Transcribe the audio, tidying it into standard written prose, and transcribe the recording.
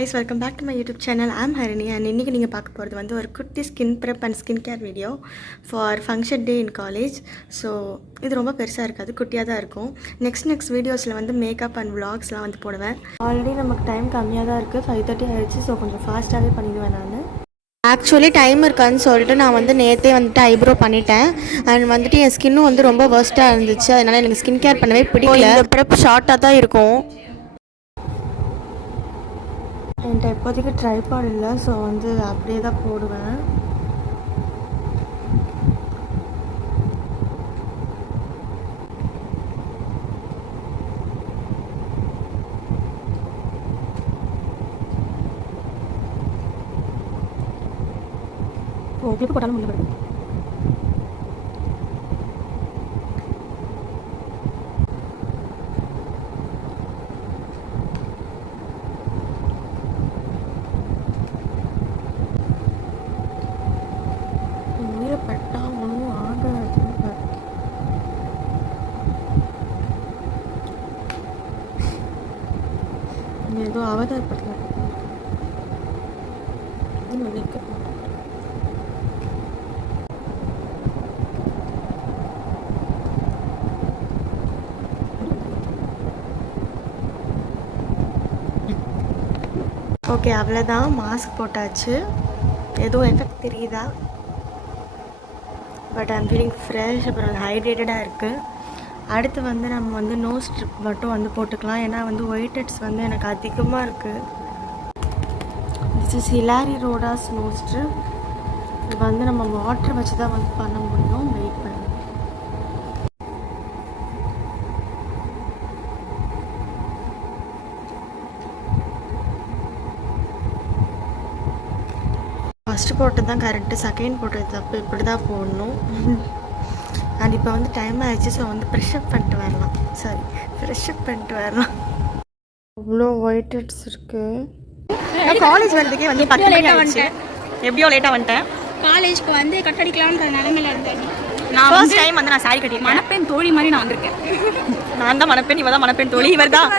guys, welcome back to my YouTube channel. I'm Harini and இன்னைக்கு நீங்க பார்க்க போறது வந்து ஒரு குட்டி skin prep and skin care video for function day in college. So இது ரொம்ப பெருசா இருக்காது, குட்டியா தான் இருக்கும். நெக்ஸ்ட் வீடியோஸ்ல வந்து மேக்கப் and vlogsலாம் வந்து போடுவேன். ஆல்ரெடி நமக்கு டைம் கம்மியா தான் இருக்கு, 5:30 ஆயிடுச்சு. ஸோ கொஞ்சம் ஃபாஸ்ட்டாகவே பண்ணிடுவேன் நான். ஆக்சுவலி டைம் இருக்கான்னு சொல்லிட்டு நான் வந்து நேற்றே வந்துட்டு ஐப்ரோ பண்ணிட்டேன். அண்ட் வந்துட்டு என் ஸ்கின்னும் வந்து ரொம்ப வேர்ஸ்ட்டாக இருந்துச்சு. அதனால் எனக்கு ஸ்கின் கேர் பண்ணவே பிடிக்கல. இந்த ப்ரெப் ஷார்ட்டாக தான் இருக்கும். என்கிட்ட இப்போதைக்கு ட்ரைபாட் இல்லை, ஸோ வந்து அப்படியே தான் போடுவேன். கிளிப்பு போட்டாலும் உள்ள வருது. உயிரப்பட்டா ஒன்றும் ஆகாது. ஏதோ அவதாரப்படுத்த ஓகே, அவ்வளோதான். மாஸ்க் போட்டாச்சு. எதுவும் எஃபெக்ட் தெரியுதா? பட் ஐம் ஃபீலிங் ஃப்ரெஷ், அப்புறம் ஹைட்ரேட்டடாக இருக்குது. அடுத்து வந்து நம்ம வந்து நோஸ் ஸ்ட்ரிப் மட்டும் வந்து போட்டுக்கலாம். ஏன்னா வந்து ஒயிட் ஹெட்ஸ் வந்து எனக்கு அதிகமாக இருக்குது. This is Hilary Rhodas nose strip. இது வந்து நம்ம வாட்டர் வச்சு தான் வந்து பண்ண முடியும். வெயிட் பண்ணி ஃபஸ்ட்டு போட்டது தான் கரெக்டு, செகண்ட் போட்டது தப்பு. இப்படி தான் போடணும். அண்ட் இப்போ வந்து டைம் ஆயிடுச்சு. ஸோ வந்து ஃப்ரெஷ்அப் பண்ணிட்டு வரலாம். அவ்வளோ ஒயிட் ஹெட்ஸ் இருக்குது. காலேஜ் வரதுக்கே வந்து 10 லேட்டாக வந்துட்டேன். எப்படியோ லேட்டாக வந்துட்டேன். காலேஜ்க்கு வந்து கட்டடிக்கலான்ற நிலைமையில இருந்தேன். நான் ஃபர்ஸ்ட் டைம் வந்து நான் சாரி கட்டி மணப்பெண் தோழி மாதிரி நான் வந்திருக்கேன். நான் தான் மணப்பெண், இவ தான் மணப்பெண் தோழி. இவர் தான்